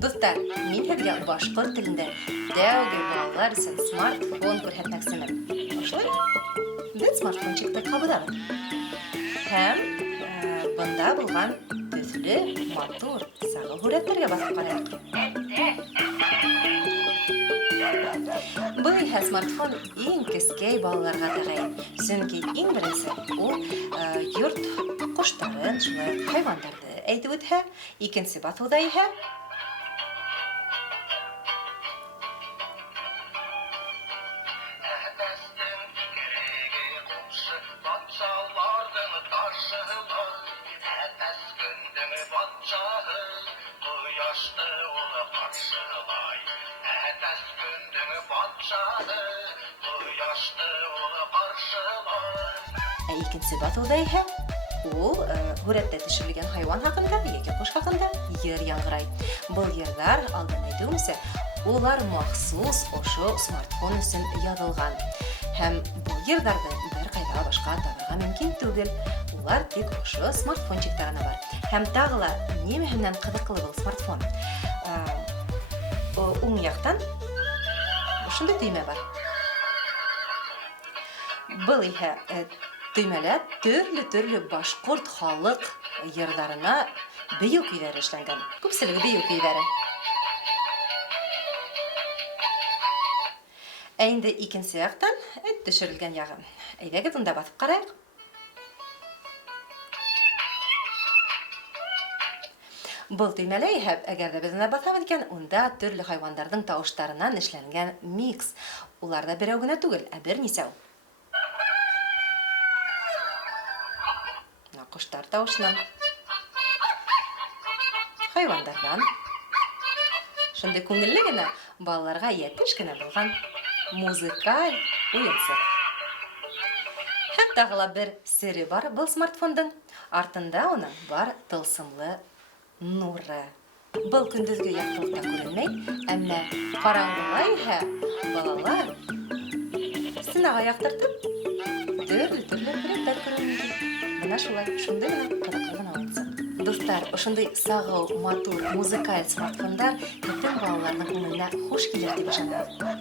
Достар, мин һеҙгә башҡорт телендә тәүге балалар өсөн смартфон күрһәтмәксемен. Ошолай? Беҙ смартфончикты ҡабыҙабыҙ. Һәм бында булған төҫлө, матур, сағыу һүрәттәргә баҫып ҡарайыҡ. Был иһә смартфон иң кескәй балаларға тәғәйен. Сөнки иң беренсе ул йорт ҡоштарын, шулай хайвандарҙы әйтеп үтһә, икенсе баҫыуҙа иһә икенсе баҫыуҙа иһә ул һүрәттә төшөрөлгән хайван хаҡында, йәки ҡош хаҡында йыр яңғырай. Был йырҙар, алдан әйтеүемсә, улар махсус ошо смартфон өсөн яҙылған. Һәм был йырҙарҙы бер ҡайҙа башҡа табырға мөмкин түгел. Улар тик ошо смартфончикта ғына бар. Һәм тағы ла нимәһе менән ҡыҙыҡлы был смартфон? Уң яҡтан ошондай төймә бар. Был иһә төймәлә төрлө башҡорт халыҡ йырҙарына бейеү көйҙәре эшләнгән. Күпселеге бейеү көйҙәре. Ә инде икенсе яҡтан төшөрөлгән яғы. Әйҙәгеҙ унда баҫып ҡарайыҡ. Был төймәлә иһә, әгәр ҙә беҙ унда баҫабыҙ икән, унда төрлө хайвандарҙың тауыштарынан эшләнгән микс. Улар да берәү генә түгел, ә бер нисәү. Ҡоштар тауышынан, хайвандарҙан, шундай күңелле генә, балаларға йәтеш кенә булған музыкаль уйынсыҡ. Һәм тағы ла бер сере бар был смартфондың. Артында уның бар тылсымлы нуры. Был көндөҙгө яҡтылыҡта күренмәй, әммә ҡараңғыла иһә балалар стенаға яҡтыртып төрлө һүрәттәр күренә. Бына шулай, шундай гына ҡыҙыҡлы гына уйынсыҡ. Достар, ошондай сағыу, матур, музыкаль смартфондар һеҙҙең балаларҙың күңеленә хуш килер тип ышанам.